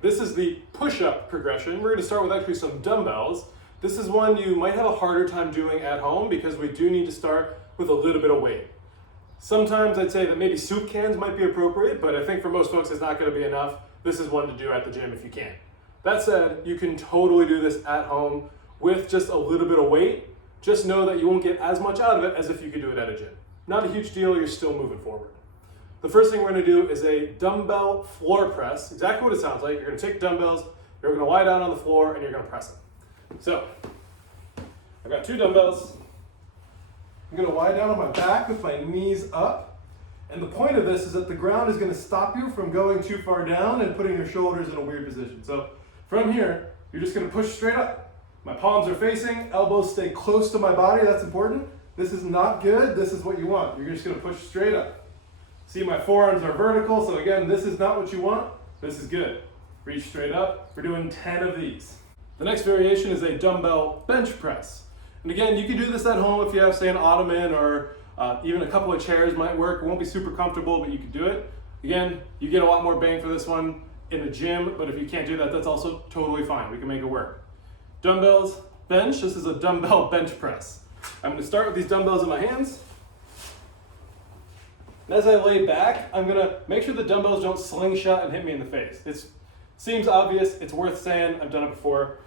this is the push-up progression. We're gonna start with actually some dumbbells. This is one you might have a harder time doing at home because we do need to start with a little bit of weight. Sometimes I'd say that maybe soup cans might be appropriate, but I think for most folks it's not gonna be enough. This is one to do at the gym if you can. That said, you can totally do this at home with just a little bit of weight. Just know that you won't get as much out of it as if you could do it at a gym. Not a huge deal, you're still moving forward. The first thing we're gonna do is a dumbbell floor press. Exactly what it sounds like. You're gonna take dumbbells, you're gonna lie down on the floor, and you're gonna press them. So, I've got 2 dumbbells. I'm gonna lie down on my back with my knees up. And the point of this is that the ground is gonna stop you from going too far down and putting your shoulders in a weird position. So, from here, you're just gonna push straight up. My palms are facing, elbows stay close to my body, that's important. This is not good, this is what you want. You're just gonna push straight up. See, my forearms are vertical, so again, this is not what you want, this is good. Reach straight up, we're doing 10 of these. The next variation is a dumbbell bench press. And again, you can do this at home if you have, say, an ottoman or even a couple of chairs might work. It won't be super comfortable, but you can do it. Again, you get a lot more bang for this one in the gym, but if you can't do that, that's also totally fine. We can make it work. Dumbbells, bench, this is a dumbbell bench press. I'm gonna start with these dumbbells in my hands. And as I lay back, I'm gonna make sure the dumbbells don't slingshot and hit me in the face. It seems obvious, it's worth saying, I've done it before.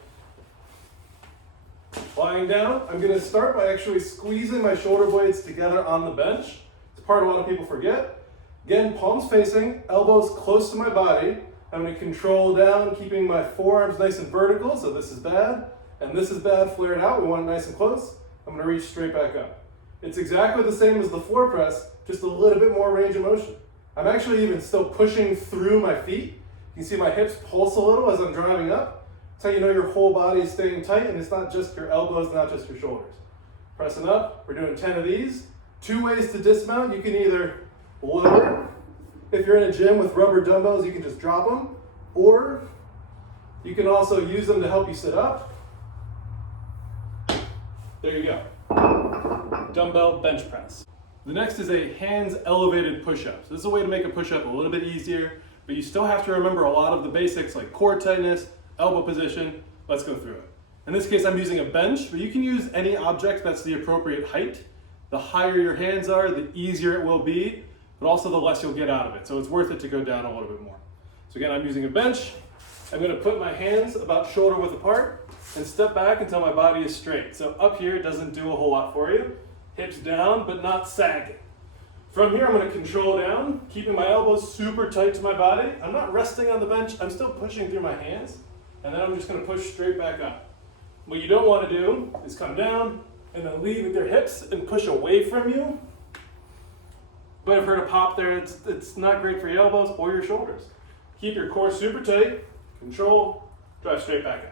Lying down, I'm gonna start by actually squeezing my shoulder blades together on the bench. It's part a lot of people forget. Again, palms facing, elbows close to my body. I'm gonna control down, keeping my forearms nice and vertical, so this is bad, and this is bad, flared out, we want it nice and close. I'm gonna reach straight back up. It's exactly the same as the floor press, just a little bit more range of motion. I'm actually even still pushing through my feet. You can see my hips pulse a little as I'm driving up. That's how you know your whole body is staying tight and it's not just your elbows, not just your shoulders. Pressing up, we're doing 10 of these. 2 ways to dismount. You can either lower. If you're in a gym with rubber dumbbells, you can just drop them. Or you can also use them to help you sit up. There you go. Dumbbell bench press. The next is a hands elevated push-up. So this is a way to make a push-up a little bit easier, but you still have to remember a lot of the basics like core tightness, elbow position. Let's go through it. In this case, I'm using a bench, but you can use any object that's the appropriate height. The higher your hands are, the easier it will be, but also the less you'll get out of it. So it's worth it to go down a little bit more. So again, I'm using a bench. I'm gonna put my hands about shoulder width apart and step back until my body is straight. So up here doesn't do a whole lot for you. Hips down, but not sagging. From here, I'm gonna control down, keeping my elbows super tight to my body. I'm not resting on the bench, I'm still pushing through my hands, and then I'm just gonna push straight back up. What you don't wanna do is come down and then lead with your hips and push away from you. But I've heard a pop there, it's not great for your elbows or your shoulders. Keep your core super tight, control, drive straight back up.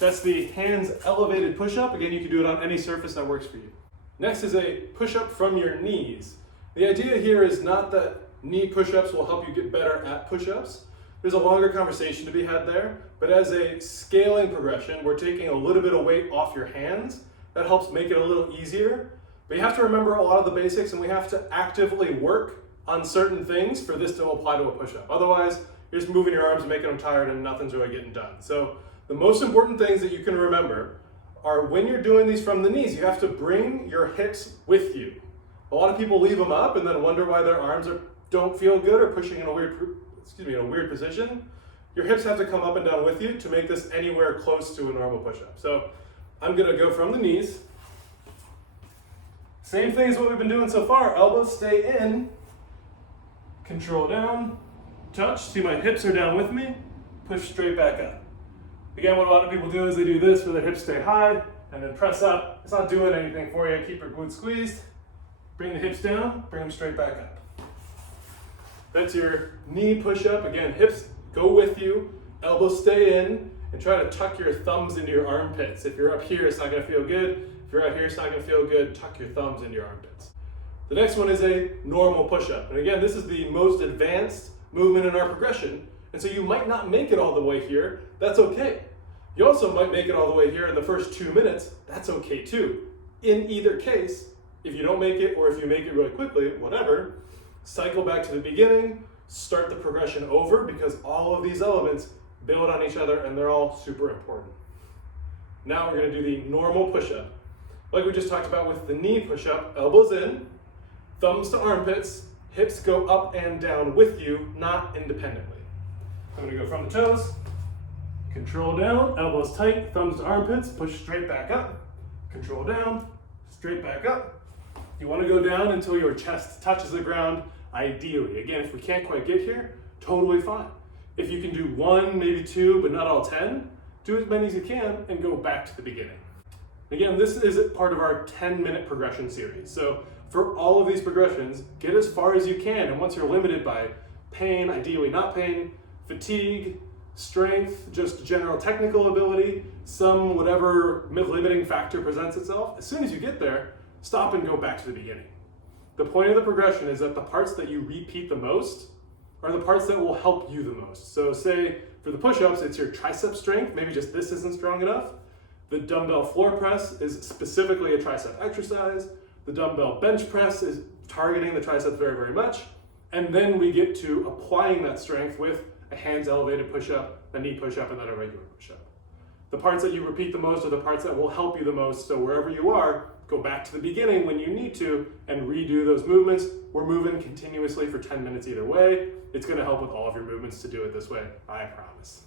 That's the hands elevated push-up. Again, you can do it on any surface that works for you. Next is a push-up from your knees. The idea here is not that knee push-ups will help you get better at push-ups. There's a longer conversation to be had there, but as a scaling progression, we're taking a little bit of weight off your hands. That helps make it a little easier. But you have to remember a lot of the basics, and we have to actively work on certain things for this to apply to a push-up. Otherwise, you're just moving your arms and making them tired and nothing's really getting done. So the most important things that you can remember are when you're doing these from the knees, you have to bring your hips with you. A lot of people leave them up and then wonder why their arms don't feel good or pushing in a weird position. Your hips have to come up and down with you to make this anywhere close to a normal push-up. So I'm gonna go from the knees. Same thing as what we've been doing so far. Elbows stay in, control down, touch. See, my hips are down with me, push straight back up. Again, what a lot of people do is they do this where their hips stay high and then press up. It's not doing anything for you. Keep your glutes squeezed. Bring the hips down, bring them straight back up. That's your knee push-up. Again, hips go with you, elbows stay in, and try to tuck your thumbs into your armpits. If you're up here, it's not gonna feel good. If you're out here, it's not gonna feel good. Tuck your thumbs into your armpits. The next one is a normal push-up. And again, this is the most advanced movement in our progression. And so you might not make it all the way here. That's okay. You also might make it all the way here in the first 2 minutes. That's okay too. In either case, if you don't make it or if you make it really quickly, whatever, cycle back to the beginning, start the progression over because all of these elements build on each other and they're all super important. Now we're going to do the normal push-up. Like we just talked about with the knee push-up, elbows in, thumbs to armpits, hips go up and down with you, not independently. I'm going to go from the toes, control down, elbows tight, thumbs to armpits, push straight back up, control down, straight back up. You want to go down until your chest touches the ground, ideally. Again, if we can't quite get here, totally fine. If you can do 1, maybe 2, but not all 10, do as many as you can and go back to the beginning. Again, this is part of our 10-minute progression series. So for all of these progressions, get as far as you can. And once you're limited by pain, ideally not pain, fatigue, strength, just general technical ability, some whatever limiting factor presents itself, as soon as you get there, stop and go back to the beginning. The point of the progression is that the parts that you repeat the most are the parts that will help you the most. So say for the push-ups, it's your tricep strength, maybe just this isn't strong enough. The dumbbell floor press is specifically a tricep exercise. The dumbbell bench press is targeting the triceps very, very much. And then we get to applying that strength with a hands elevated push-up, a knee push-up, and then a regular push-up. The parts that you repeat the most are the parts that will help you the most. So wherever you are, go back to the beginning when you need to and redo those movements. We're moving continuously for 10 minutes either way. It's going to help with all of your movements to do it this way, I promise.